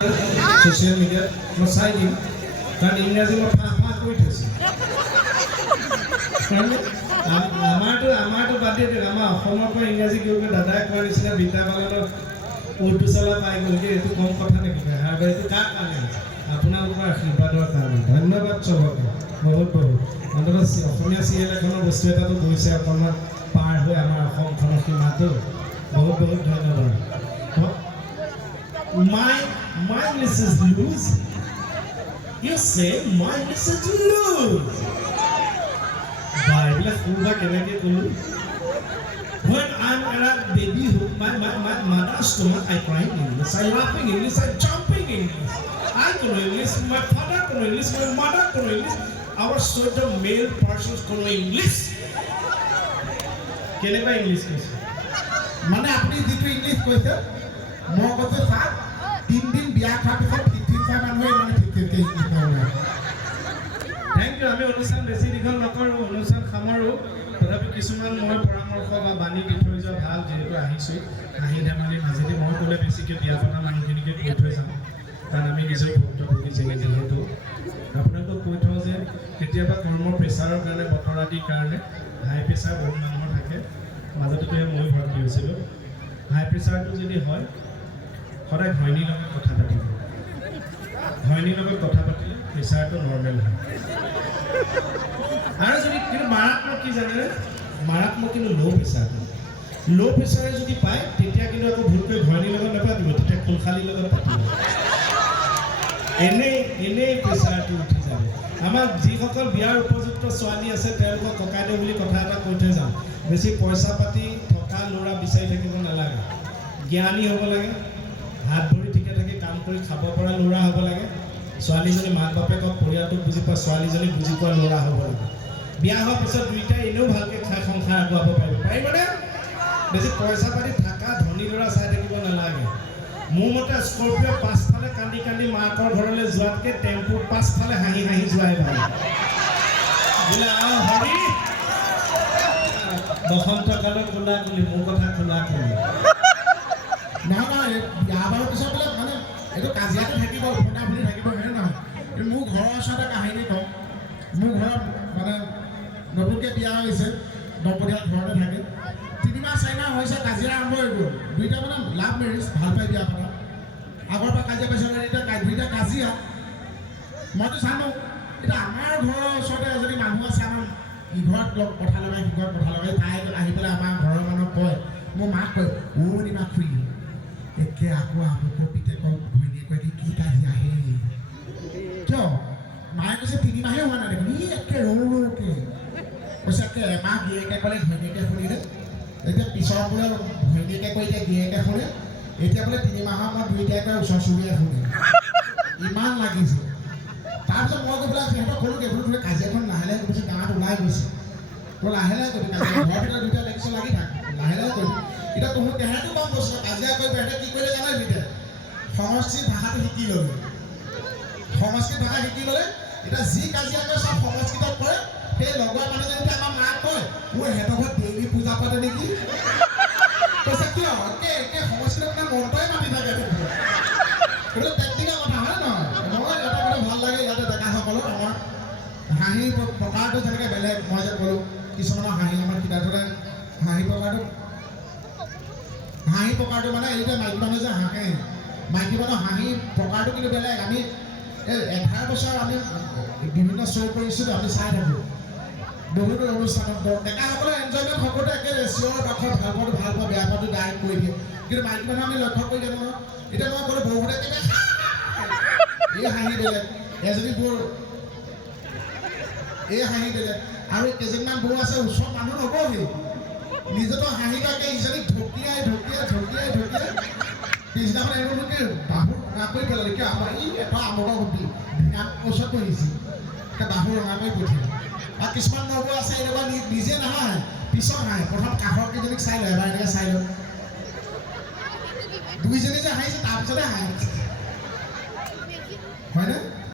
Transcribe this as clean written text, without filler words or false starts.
Social মিডিয়াত মই চাই দিম কাৰণ ইংৰাজী মই ফাঁহ কৰি থৈছোঁ আমাৰতো বাদ দিয়ে আমাৰ অসমৰ পৰা ইংৰাজী কি দাদাই কোৱাৰ নিচিনা বিদ্যা বাগানৰ উৰ্দু চলা পাই গ'লগৈ এইটো কম কথা নেকি এইটো কাৰ কাৰণে আপোনালোকৰ আশীৰ্বাদৰ কাৰণে ধন্যবাদ চবকে বহুত অন্ততঃ অসমীয়া চিৰিয়েল এখনৰ বস্তু এটাতো গৈছে অকণমান পাৰ হৈ আমাৰ অসমখনৰ সীমাটো বহুত ধন্যবাদ My Mrs. Luz. You say my Mrs. Luz. When I'm at a babyhood, my mother's stomach, I cry in English, I laughing English, I jumping English. I know English, my father know English, my mother know English. Our certain male persons know English. Kenapa English কৈছে? মানে আপুনি যেটো English কৈছে মই কৈছে sir 3 দিন বিয়া খোৱাৰ পিছত 15 মানুহে মানে 50 ইংলিশ কয় থ্যাংক ইউ আমি অনুষ্ঠান বেছি দীঘল নকৰো অনুষ্ঠান সামৰো তথাপি কিছুমান মই পৰামৰ্শ বা বাণী দি থৈ যোৱা ভাল যেহেতু আহিছোঁ হাঁহি ধেমালি মাজেদি মই ক'লে বেছিকৈ বিয়া পতা মানুহখিনিকে কৈ থৈ যাওঁ কাৰণ আমি নিজৰ ভুক্তভোগী যিহেতু আপোনালোকক কৈ থওঁ যে কেতিয়াবা কৰ্মৰ প্ৰেছাৰৰ কাৰণে বতৰ আদিৰ কাৰণে হাই প্ৰেছাৰ বহুত মানুহৰ থাকে মাজতে মই ভৰ্তি হৈছিলোঁ হাই প্ৰেছাৰটো যদি হয় সদায় ঘৈণীৰ লগত কথা পাতিব ঘৈণীৰ লগত কথা পাতিলে প্ৰেছাৰটো নৰ্মেল হয় আৰু যদি কিন্তু মাৰাত্মক কি জানে মাৰাত্মক কিন্তু ল' প্ৰেছাৰে যদি পায় তেতিয়া কিন্তু আকৌ ভুলকৈ ঘৈণীৰ লগত নাপাতিব তেতিয়া খুলখালিৰ লগত পাতিব এনেই প্ৰেছাৰটো উঠি যাব আমাৰ যিসকল বিয়াৰ উপযুক্ত ছোৱালী আছে তেওঁলোকক ককাইদেউ বুলি কথা এটা কৈ থৈ যাওঁ বেছি পইচা পাতি থকা ল'ৰা বিচাৰি থাকিব নালাগে জ্ঞানী হ'ব লাগে হাত ভৰি ঠিকে থাকে কাম কৰি খাব পৰা ল'ৰা হ'ব লাগে ছোৱালীজনী মাক বাপেকক পৰিয়ালটোক বুজি পোৱা ছোৱালীজনী বুজি পোৱা ল'ৰা হ'ব লাগে বিয়া হোৱাৰ পিছত দুইটাই এনেও ভালকৈ খাই সংসাৰ আগুৱাব পাৰিবনে বেছি পইচা পাতি থকা ধনী ল'ৰা চাই থাকিব নালাগে মোৰ মতে স্কৰ্পিঅ' পাছফালে কান্দি মাকৰ ঘৰলৈ যোৱাতকৈ টেম্পুৰ পাছফালে হাঁহি যোৱাই ভাল বোলে হৰি বসন্তকালৰ কোলা কুলি মোৰ কথা কোলা কুলি নহয় বিয়া বাৰৰ পিছত বোলে মানে এইটো কাজিয়াটো থাকিব ফটা ফুটি থাকিব হয়নে নহয় মোৰ ঘৰৰ ওচৰতে কাহিনী কওঁ মোৰ ঘৰত মানে নতুনকৈ বিয়া হৈছে দম্পতীয়া ঘৰতে থাকে 3 মাহ 4 মাহ হৈছে কাজিয়া আৰম্ভ হৈ গ'ল দুইটা মানে লাভ মেৰিজ ভাল পাই বিয়া পতা আগৰ পৰা কাজিয়া পেচাৰ এতিয়া দুইটা কাজিয়া মইতো জানো এতিয়া আমাৰ ঘৰৰ ওচৰতে এজনী মানুহ আছে আমাৰ ইঘৰত কথা লগাই সিঘৰত কথা লগাই তাই আহি পেলাই আমাৰ ঘৰৰ মানুহক কয় মোৰ মাক কয় অ'নি মাক খুৰী একে আকৌ আমুকৰ পিতেকৰ ঘৈণীয়েকে কি কাজিয়া আহে কিয় মায়ে কৈছে 3 মাহে হোৱা নাই দেখোন ই একে ৰৌকে কৈছে একে এমাহ গিৰিয়েকে ক'লে ঘৈণীয়েকে শুনিলে এতিয়া পিছৰ বোলে ঘৈণীয়েকে কৈ এতিয়া গিৰিয়েকে শুনে এতিয়া বোলে 3 মাহৰ মই দুইটাকে ওচৰ চুবুৰীয়া শুনে ইমান লাগিছে তাৰপিছত মই গৈ পেলাই সিহঁতক ক'লোগৈ বোলো তুমি কাজিয়াখন লাহে কৈছে গাঁৱত ওলাই গৈছে তো লাহে কৰি কাজিয়া ঘৰৰ ভিতৰত দুইটা দেখিছ লাগি থাক লাহে কৰি এতিয়া তহঁত তেহেঁতো কম কৈছে কাজিয়া কৰি তেহেঁতে কি কৰিলে জানে এতিয়া সংস্কৃত ভাষাটো শিকি ল'লে সংস্কৃত ভাষা শিকি ল'লে এতিয়া যি কাজিয়া কৰে চব সংস্কৃতত কৰে সেই লগৰ মানুহজনীতে আমাৰ মাক কয় মোৰ সিহঁতৰ ঘৰত ডেইলি পূজা পাতে নেকি কৈছে কিয় একে সংস্কৃতত মানে মন্ত্ৰই মাতি থাকে সেইটো টেকনিকেল কথা হয় নহয় মই এটা কথা ভাল লাগে ইয়াতে ডেকাসকলক আমাৰ হাঁহি প্ৰকাৰটো যেনেকৈ বেলেগ মই যে ক'লোঁ কিছুমানৰ হাঁহি আমাৰ কিতাপতে হাঁহি প্ৰকাৰটো মানে এইটো মাইকী মানুহ যে হাঁহে মাইকী মানুহৰ হাঁহি প্ৰকাৰটো কিন্তু বেলেগ আমি এই 11 বছৰ আমি বিভিন্ন শ্ব' কৰিছিলোঁ আমি চাই থাকোঁ বহুতো অনুষ্ঠানত ডেকাসকলৰ এনজয়মেণ্ট সকলোতে একে চিঞৰ বাখৰ ভাল পোৱা বেয়া পোৱাটো ডাইৰেক্ট কৰি দিয়ে কিন্তু মাইকী মানুহ আমি লক্ষ্য কৰি দিওঁ নহয় এতিয়া মই ক'লোঁ বহুতে এই হাঁহি বেলেগ এজনী বৰ এই হাঁহি বেলেগ আৰু কেইজনমান বৌ আছে ওচৰ মানুহ নবহি নিজেতো হাঁহি থাকে ইজনীক ঢকিয়াই পিছদিনাখন এওঁলোকে বাহুৰ ৰঙা কৰি পেলালে কিয় আমাৰ ই এটা আমোদৰ সুধি ওচৰত বহিছে বাহুৰ ৰঙা কৰি পঠিয়ালে আৰু কিছুমান নবৌ আছে এনেকুৱা নিজে নাহাঁহে পিছত হাঁহে প্ৰথম কাষৰ কেইজনীক চাই লয় এবাৰ এনেকৈ চাই লয় দুইজনী যে হাঁহিছে তাৰপিছতে হাঁহে হয়নে